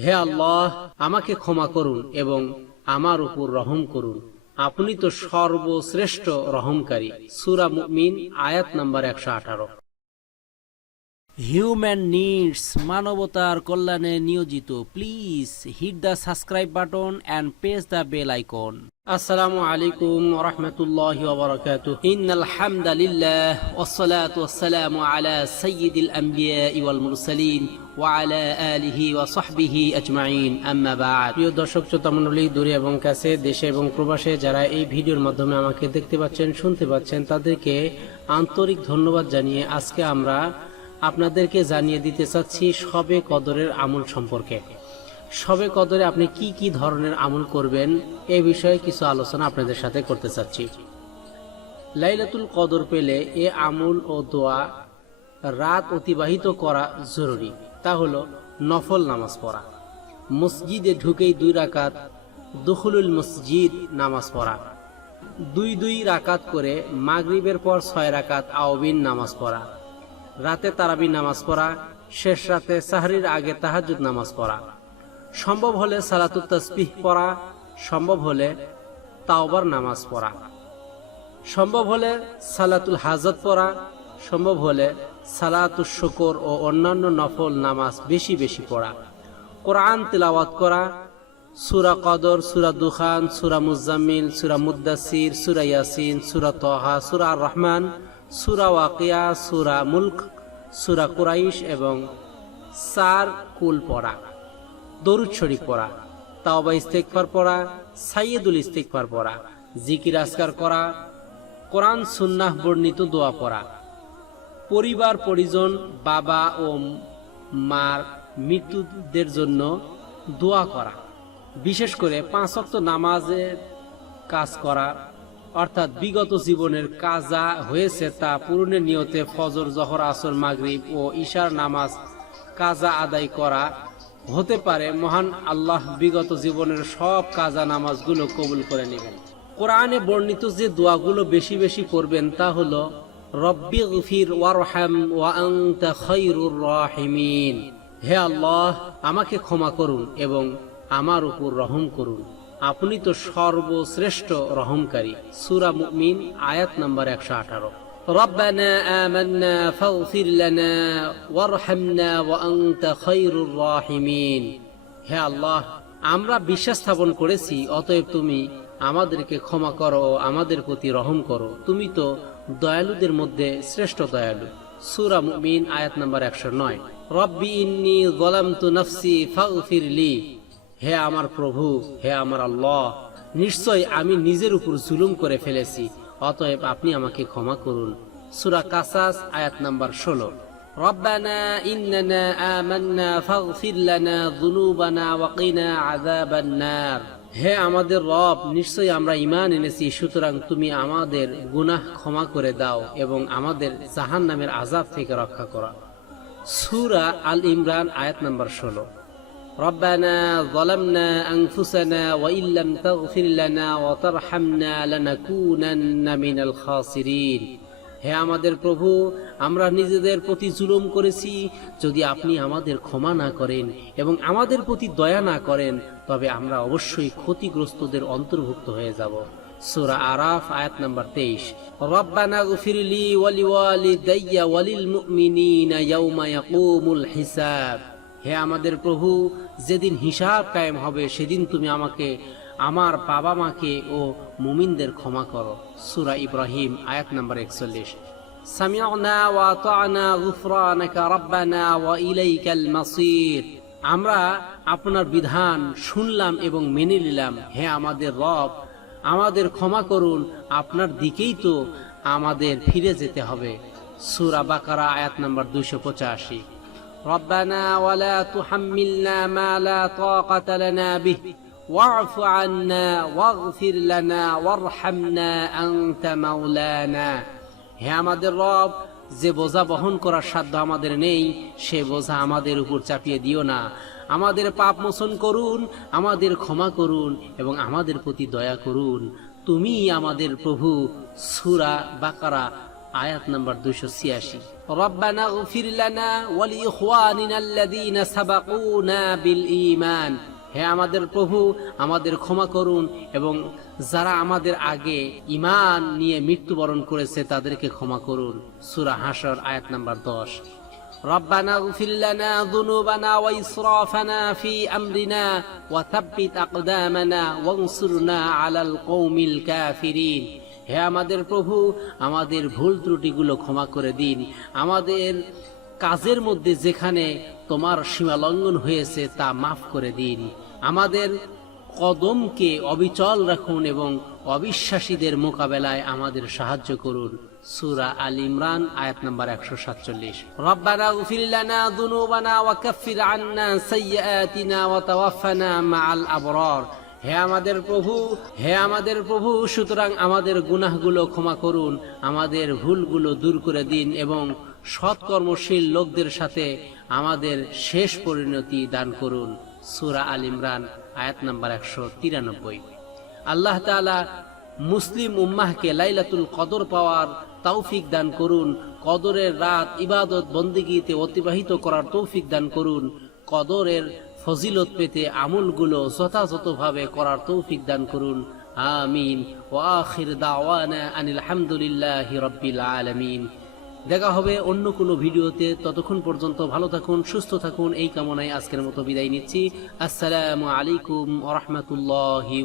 হে আল্লাহ, আমাকে ক্ষমা করুন এবং আমার উপর রহম করুন। আপনি তো সর্বশ্রেষ্ঠ রহমকারী। সুরা মুমিন, আয়াত নম্বর একশো আঠারো। হিউম্যান নিডস মানবতার কল্যাণে নিয়োজিত। Please hit the subscribe button and press the bell icon আসসালামু আলাইকুম ওয়া দর্শক এবং দেশে এবং প্রবাসে যারা এই ভিডিওর মাধ্যমে আমাকে দেখতে পাচ্ছেন, শুনতে পাচ্ছেন, তাদেরকে আন্তরিক ধন্যবাদ জানিয়ে আজকে আমরা আপনাদেরকে জানিয়ে দিতে চাচ্ছি সবে কদরের আমল সম্পর্কে। সবে কদরে আপনি কি কি ধরনের আমল করবেন এ বিষয়ে কিছু আলোচনা আপনাদের সাথে করতে চাচ্ছি। লাইলাতুল কদর পেলে এ আমল ও দোয়া রাত অতিবাহিত করা জরুরি। তা হলো নফল নামাজ পড়া। মসজিদে ঢুকেই দুই রাকাত দুখুলুল মসজিদ নামাজ পড়া। দুই দুই রাকাত করে মাগরিবের পর ছয় রাকাত আওবিন নামাজ পড়া। রাতে তারাবি নামাজ পড়া, শেষ রাতে সাহরির আগে তাহাজুদ নামাজ পড়া। সম্ভব হলে সালাতুত তসবিহ পড়া, সম্ভব হলে তাওবার নামাজ পড়া। সম্ভব হলে সালাতুল হাজত পড়া, সম্ভব হলে সালাতুল শুকর ও অন্যান্য নফল নামাজ বেশি বেশি পড়া। কোরআন তিলাওয়াত করা, সুরা কদর, সুরা দুখান, সুরা মুজাম্মিল, সুরা মুদাসির সুরা ইয়াসিন, সুরা তহা, সুরা আর রহমান সুরা ওয়াকিয়া, সুরা মুলক, সুরা কুরাইশ এবং সার কুল পড়া, দরুদ শরীফ পড়া, তাওবা ইস্তেকফার পড়া সাইয়েদুল ইস্তেকফার পড়া, জিকির আসকার করা, কোরআন, সুন্নাহ বর্ণিত দোয়া পড়া। পরিবার, পরিজন, বাবা ও মার মৃত্যুদের জন্য দোয়া করা। বিশেষ করে পাঁচ ওয়াক্ত নামাজের কাজ করা অর্থাৎ বিগত জীবনের কাজা হয়েছে তা পূরণের নিয়তে ফজর, জহর, আসর, মাগরিব ও ঈশার নামাজ কাজা আদায় করা হতে পারে। মহান আল্লাহ বিগত জীবনের সব কাজা নামাজগুলো কবুল করে নেবেন। কোরআনে বর্ণিত যে দোয়াগুলো বেশি বেশি করবেন তা হলো, রব্বি গফির ওয়ারহাম ওয়া আনতা খায়রুর রাহিমিন। হে আল্লাহ, আমাকে ক্ষমা করুন এবং আমার উপর রহম করুন। আপনি তো সর্বশ্রেষ্ঠ রহমকারী সুরা মুমিন আয়াত নাম্বার একশো আঠারো ربنا آمنا فاغفر لنا وارحمنا وأنت خير الراحمين হে আল্লাহ আমরা বিশ্বাস স্থাপন করেছি অতএব তুমি আমাদেরকে ক্ষমা করো ও আমাদের প্রতি রহম করো তুমি তো দয়ালুদের মধ্যে শ্রেষ্ঠ দয়ালু সুরা মুমিন আয়াত নাম্বার একশো নয় রব্বি ইন্নি গলামতু নফসি ফাগফির লি হে আমার প্রভু হে আমার আল্লাহ নিশ্চয় আমি নিজের উপর জুলুম করে ফেলেছি অতএব আপনি আমাকে ক্ষমা করুন সুরা কাসাস আয়াত নাম্বার ষোলো ربنا إننا آمنا فاغفر لنا ذنوبنا وقنا عذاب النار হে আমাদের রব নিশ্চয়ই আমরা ইমান এনেছি সুতরাং তুমি আমাদের গুনাহ ক্ষমা করে দাও এবং আমাদের জাহান নামের আজাব থেকে রক্ষা করা সুরা আল ইমরান আয়াত নাম্বার ষোলো ربنا ظلمنا أنفسنا وإن لم تغفر لنا وترحمنا لنكونن من الخاسرين হে আমাদের প্রভু আমরা নিজেদের প্রতি জুলুম করেছি যদি আপনি আমাদের ক্ষমা না করেন এবং আমাদের প্রতি দয়া না করেন তবে আমরা অবশ্যই ক্ষতিগ্রস্তদের অন্তর্ভুক্ত হয়ে যাব সূরা আরাফ আয়াত নাম্বার 23 রব্বানা গফিরলি ওয়ালি ওয়ালিদাইয়া ওয়ালিল মুমিনিনা ইয়াউমা ইয়াকুমুল হিসাব হে আমাদের প্রভু, যেদিন হিসাব কায়েম হবে, সেদিন তুমি আমাকে, আমার বাবা মাকে ও মুমিনদের ক্ষমা করো। সুরা ইব্রাহিম, আয়াত নাম্বার একচল্লিশ। আমরা আপনার বিধান শুনলাম এবং মেনে নিলাম। হে আমাদের রব, আমাদের ক্ষমা করুন, আপনার দিকেই তো আমাদের ফিরে যেতে হবে। সুরা বাকারা, আয়াত নাম্বার দুইশো পঁচাশি। ربنا ولا تحملنا ما لا طاقة لنا به واعف عنا واغفر لنا وارحمنا أنت مولانا হে আমাদের রব যে বোঝা বহন করার সাধ্য আমাদের নেই সে বোঝা আমাদের উপর চাপিয়ে দিও না আমাদের পাপ মোচন করুন আমাদের ক্ষমা করুন এবং আমাদের প্রতি দয়া করুন তুমি আমাদের প্রভু সুরা বাকারা আয়াত নাম্বার দুইশো ছিয়াশি রব্বানা গফির লানা ওয়াল ইখওয়ানিনা আল্লাযীনা সাবাকুনা বিল ঈমান হে আমাদের প্রভু আমাদের ক্ষমা করুন এবং যারা আমাদের আগে ইমান নিয়ে মৃত্যুবরণ করেছে তাদেরকে ক্ষমা করুন সূরা হাসর আয়াত নাম্বার দশ ربنا اغفر لنا ذنوبنا وإسرافنا في أمرنا وثبت أقدامنا وانصرنا على القوم الكافرين হে আমাদের প্রভু, আমাদের ভুল ত্রুটিগুলো ক্ষমা করে দিন। আমাদের কাজের মধ্যে যেখানে তোমার সীমা লঙ্ঘন হয়েছে, তা মাফ করে দিন। আমাদের কদমকে অবিচল রাখুন এবং অবিশ্বাসীদের মোকাবেলায় আমাদের সাহায্য করুন। সুরা আল ইমরান, আয়াত নম্বর একশো সাতচল্লিশ। রব্বানা উফির লানা দুনুবানা ওয়া কাফির আন্না সাইয়্যাতিনা ওয়া তাওয়াফানা মাআল আবরার। হে আমাদের প্রভু, হে আমাদের প্রভু, সুতরাং আমাদের গুনাহগুলো ক্ষমা করুন, আমাদের ভুলগুলো দূর করে দিন এবং সৎকর্মশীল লোকদের সাথে আমাদের শেষ পরিণতি দান করুন। সুরা আল ইমরান, আয়াত নাম্বার একশো তিরানব্বই। আল্লাহ তাআলা মুসলিম উম্মাহকে লাইলাতুল কদর পাওয়ার তৌফিক দান করুন, কদরের রাত ইবাদত বন্দিগিতে অতিবাহিত করার তৌফিক দান করুন, কদরের ফজিলত পেতে আমলগুলো যথাযথভাবে করার তৌফিক দান করুন। আমিন। ওয়াখির দাওয়ানা আনিল হামদুলিল্লাহি রাব্বিল আলামিন। দেখা হবে অন্য কোনো ভিডিওতে। ততক্ষণ পর্যন্ত ভালো থাকুন, সুস্থ থাকুন। এই কামনায় আজকের মতো বিদায় নিচ্ছি। আসসালামু আলাইকুম ওরহমতুল্লাহি